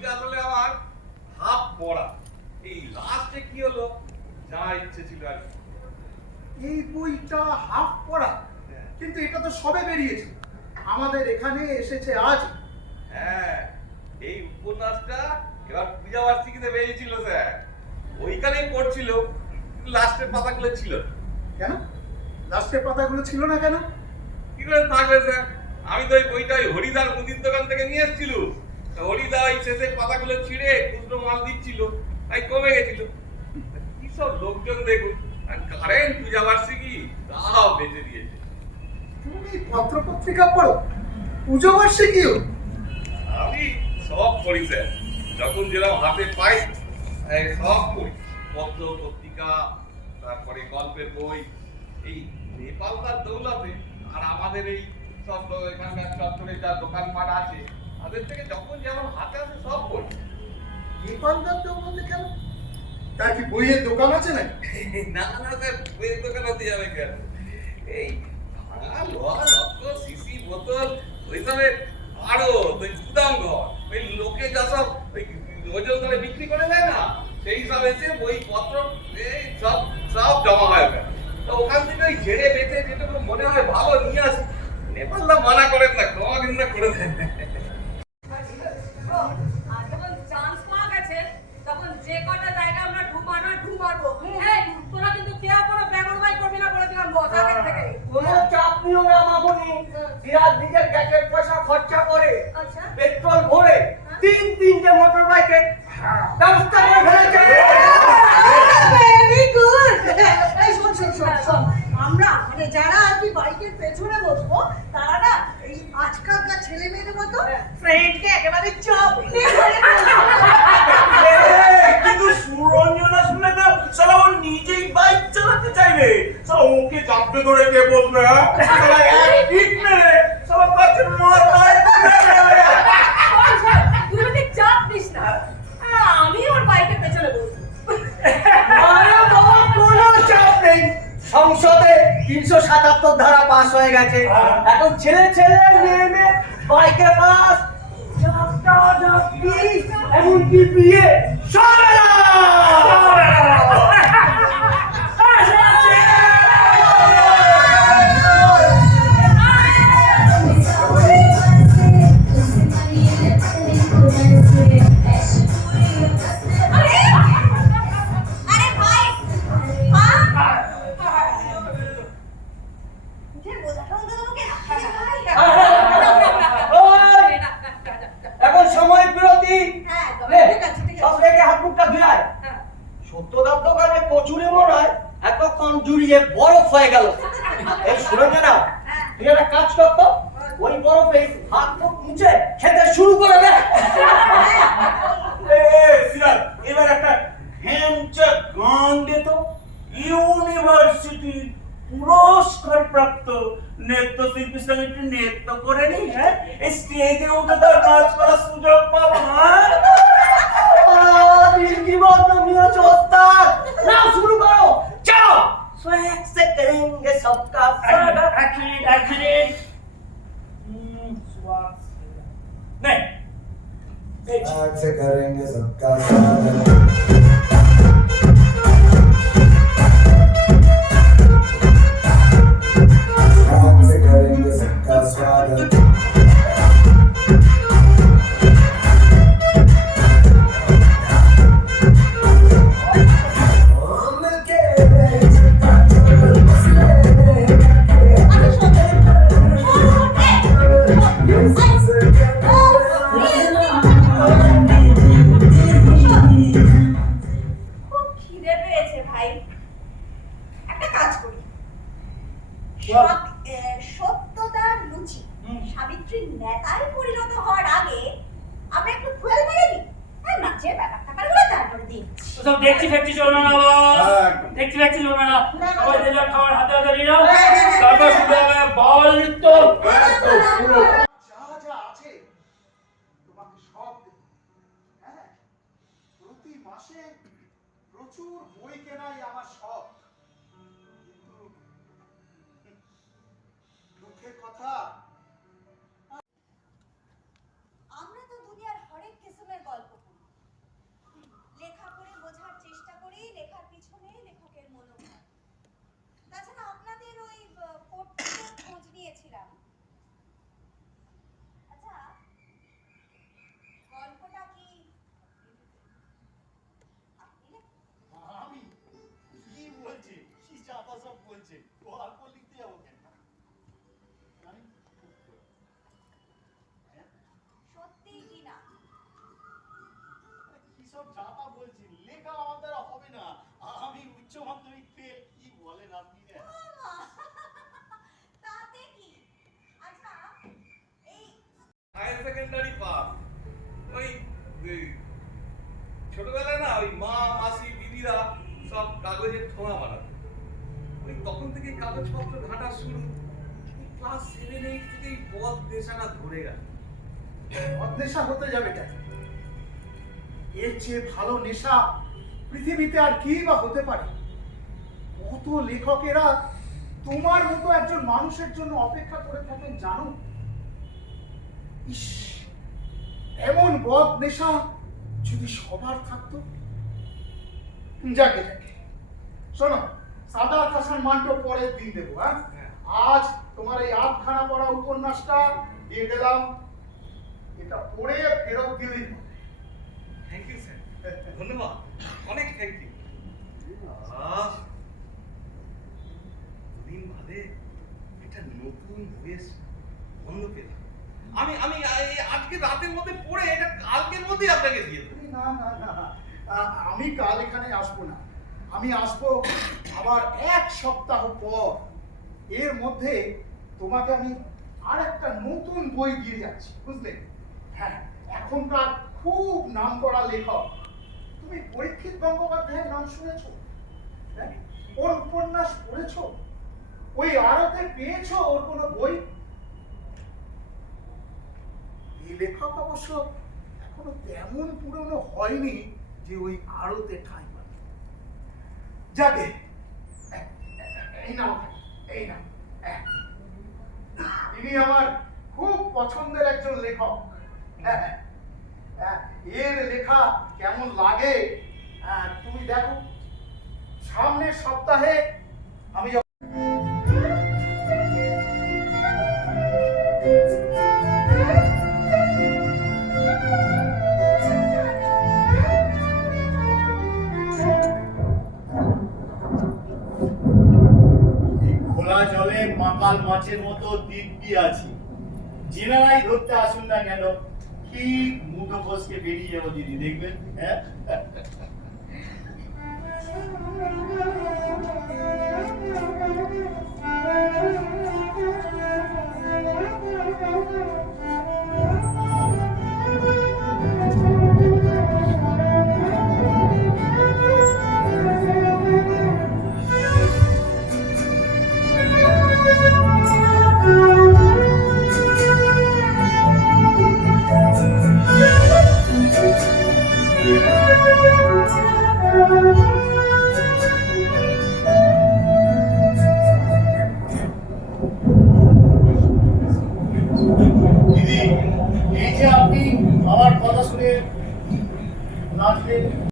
বইটা আসলে আমার হাফ পড়া। এই লাস্টে কি হলো, যা ইচ্ছে ছিল আর কি। এই বইটা হাফ পড়া, কিন্তু এটা তো সবে বেরিয়েছে, আমাদের এখানে এসেছে আজ। হ্যাঁ, এই উপন্যাসটা এবার পূজা বার্ষিকীতে বেরিয়েছিল স্যার, ওইখানেই পড়ছিল, লাস্টের পাতাগুলো ছিল না। কেন লাস্টের পাতাগুলো ছিল না কেন? কি করে থাকবে স্যার, আমি তো ওই বইটা ওই হরিদার মুদির দোকান থেকে নিয়ে এসেছিল, হরিদা ওই শেষের পাতাগুলো ছিঁড়ে খুচরো মাল দিচ্ছিল, তাই কমে গেছিল। কি সব লোকজন দেখুন, আর কারেন্ট পূজা বার্ষিকী তাও বেঁচে দিয়েছে। তুমি পত্র পত্রিকা পড়ো, পুজো বার্ষিকীও? আমি সব পড়ি স্যার, যখন যেরকম হাতে পাই সব পড়ি, পত্র পত্রিকা, তারপরে গল্পের বই। এই নেপালদার দৌলতে আর আমাদের এই সব এখানকার চত্বরে যা দোকানপাট আছে, তাদের থেকে যখন যেমন হাতে আছে সব পড়ি। নেপালদার দৌলতে কেন? তার কি বইয়ের দোকান আছে না? না না স্যার, বইয়ের দোকান হতে যাবে কেন? এই ভাঙা লোহা রক্ত শিশি বোতল ওইসবের আরো ওই গুদাম ঘর, ওই লোকে যা সব ওই ওজন করে বিক্রি করে দেয় না, সেই সব এসে বইপত্র এই সব সব জমা হয় ওখানে। তো ওখান থেকে ওই ঝেড়ে বেঁচে যেটুকু মনে হয় ভালো নিয়ে আসি। নেপালদা মানা করেন না, কোনোদিন না করে দেন। যখন চান্স পাওয়া গেছে তখন যে কটা জায়গা আমরা ঢুমারবো। এই তোরা কিন্তু কেউ কোনো বেগরবাই করবি না বলে দিলাম বস আগে থেকে। কোনো চাপ নিও না মামনি, সিরাজ নিজের গ্যাসের পয়সা খরচা করে আচ্ছা পেট্রোল ভরে তিনটে মোটর বাইকে ব্যবস্থা করে ফেলেছে। Very good. এই শোন শোন শোন শোন, আমরা মানে যারা আর কি বাইকের পেছনে বসবো তারা না এই আজকালকার ছেলে মেয়েদের মতো ফ্রেন্ডকে একেবারে চাপ নিয়ে কিন্তু সুরঞ্জনা শুনে তো সালা ও নিজেই বাইক চালাতে চাইবে, সালা ওকে চাপতে ধরে কে বসবে? সালা এক ঠিক মেরে সালা কাছে মাথায় তুলে দেবে। তুই ঠিক চাপ দিস না, আমি ওর বাইকের পেছনে বসবো। আরে বাবা, কোনো চাপ নেই, সংসদে ৩৭৭ ধারা পাস হয়ে গেছে, এখন ছেলে ছেলে মেয়ে মেয়ে বাইকে পাস, যাত্রা যাত্রী এমনকি বিয়ে সব এখন সময় বিরতি। সব রেখে হাত মুখটা ধুয়ায়। সত্যদার দোকানে কচুরি মনে হয় এতক্ষণ জুড়িয়ে বরফ হয়ে গেল। এই শুনেছে না, তুই একটা কাজ করতো, ওই বরফে হাত মুখ মুছে খেতে শুরু করে দে। এবার একটা হ্যান্ডচেক গান দে তো। ইউনিভার্সিটি পুরস্কার প্রাপ্ত নৃত্যশিল্পীর সঙ্গে একটু নৃত্য করে নি, হ্যাঁ, স্টেজে উঠে তার নাচ করার সুযোগ পাবো। শুরু করো, যাও। स्वैग से करेंगे सबका स्वागत। नहीं, स्वैग से करेंगे सबका स्वागत। स्वैग से करेंगे सबका स्वागत। খুব খিদে পেয়েছে ভাই, একটা কাজ করি। সত্যতার লুচি সাবিত্রীর নেতায় পরিণত হওয়ার আগে আমরা একটু ফুয়েল মেরে নিই, আর নাচের ব্যাপারটা তারপরে দিই। সব দেখছি ফেকছি চলবে না বাবা, দেখছি ফেকছি চলবে না। সবাই যে যার খাবার হাতে হাতে নিয়ে নাও, তারপর শুরু হবে বাউল নৃত্য। যা যা আছে তোমাকে সব দেব। হ্যাঁ, প্রতি মাসে প্রচুর বই কেনাই আমার শখ, কিন্তু দুঃখের কথা আমরা তো দুনিয়ার হরেক কিসমের গল্প সব জাতা বলছি, লেখা আমার দ্বারা হবে না। আমি উচ্চ মাধ্যমিক ফেল। কি বলেন আপনি? তাতে কি? আচ্ছা এই হায়ার সেকেন্ডারি পাস। ওই ছোটবেলায় না ওই মা মাসি দিদিরা সব কাগজের ঠোঙা বানাতো, ওই তখন থেকে কাগজপত্র ঘাঁটা শুরু। ক্লাস 7-8 থেকেই পথ নেশাটা ধরে গেল। নেশা হতে যাবে কেন? এর চেয়ে ভালো নেশা পৃথিবীতে আর কি বা হতে পারে? কত লেখকেরা তোমার মতো একজন মানুষের জন্য অপেক্ষা করে থাকেন জানো? ইস, এমন বদ নেশা যদি সবার থাকতো। যাকে যাকে শোনো, সাদা হাসান মান্টো পরের দিন দেবো। হ্যাঁ, আজ তোমার এই আধখানা পড়া উপন্যাসটা দিয়ে দিলাম, এটা পড়ে ফেরত দিলেই হবে। থ্যাংক ইউ স্যার, ধন্যবাদ, অনেক থ্যাংক ইউ। দুদিন বাদে একটা নতুন বেশ বন্ধ পেলাম। আমি আমি আজকে রাতের মধ্যে পড়ে এটা কালকের মধ্যেই আপনাকে দিয়ে দেবো। না না না, আমি কাল এখানে আসবো না। আমি আসবো আবার 1 সপ্তাহ পর। এর মধ্যে তোমাকে আমি আর একটা নতুন বই দিয়ে যাচ্ছি, বুঝলে? হ্যাঁ, এখনকার খুব নামকরা লেখক, তুমি পরীক্ষিত গঙ্গোপাধ্যায়ের নাম শুনেছো? হ্যাঁ, ওর উপন্যাস পড়েছো? ওই আড়তে পেয়েছো ওর কোনো বই? এই লেখক অবশ্য এখনো তেমন পুরনো হয়নি যে ওই আড়তে ঠাঁই পাবে। যাবে, এই নাও, এই নাও। ইনি আমার খুব পছন্দের একজন লেখক। এর লেখা কেমন লাগে তুমি দেখো। সামনের সপ্তাহে আমি খোলা জলে পাকাল মাছের মতো দিব্যি আছি। জেনারাই ধরতে আসুন না কেন, ঠিক মুঠো ফসকে বেরিয়ে যাবো দিদি, দেখবেন। হ্যাঁ, Thank you.